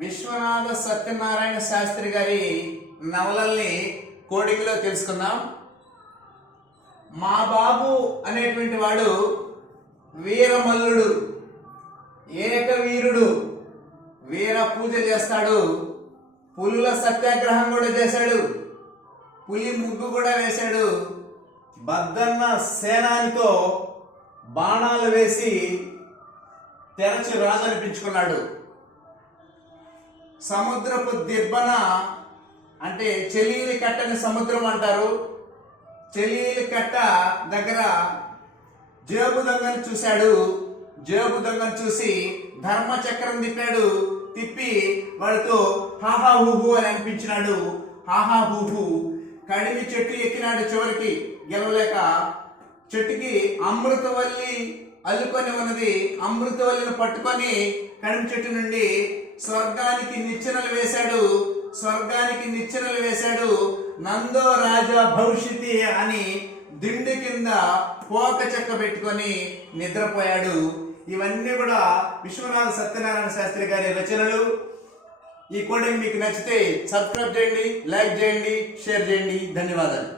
విశ్వనాథ సత్యనారాయణ శాస్త్రి గారి నవలల్ని కోడింగ్లో తెలుసుకుందాం. మా బాబు అనేటువంటి వాడు వీరమల్లుడు, ఏకవీరుడు, వీర పూజ చేస్తాడు, పులుల సత్యాగ్రహం కూడా చేశాడు, పులి ముగ్గు కూడా వేశాడు, బద్దన్న సేనానితో బాణాలు వేసి తెరచి రాజు అనిపించుకున్నాడు. సముద్రపు దిబ్బన అంటే చెలీలి కట్టని సముద్రం అంటారు. చెలీలి కట్ట దగ్గర జేబు దొంగను చూశాడు. జేబు దొంగను చూసి ధర్మచక్రం తిప్పాడు. తిప్పి వాడితో హాహా హూహు అని అనిపించినాడు. హాహా హూహు కడిమి చెట్టు ఎక్కినాడు. చివరికి గెలవలేక చెట్టుకి అమృతవల్లి అల్లుకొని ఉన్నది. అమృతవల్లిని పట్టుకొని కడిమి చెట్టు నుండి స్వర్గానికి నిచ్చెనలు వేశాడు. స్వర్గానికి నిచ్చెనలు వేశాడు. నందో రాజా భవిష్యతి అని దిండు కింద పోక చెక్క పెట్టుకొని నిద్రపోయాడు. ఇవన్నీ కూడా విశ్వనాథ సత్యనారాయణ శాస్త్రి గారి రచనలు. ఈ కోడింగ్ మీకు నచ్చితే సబ్స్క్రైబ్ చేయండి, లైక్ చేయండి, షేర్ చేయండి. ధన్యవాదాలు.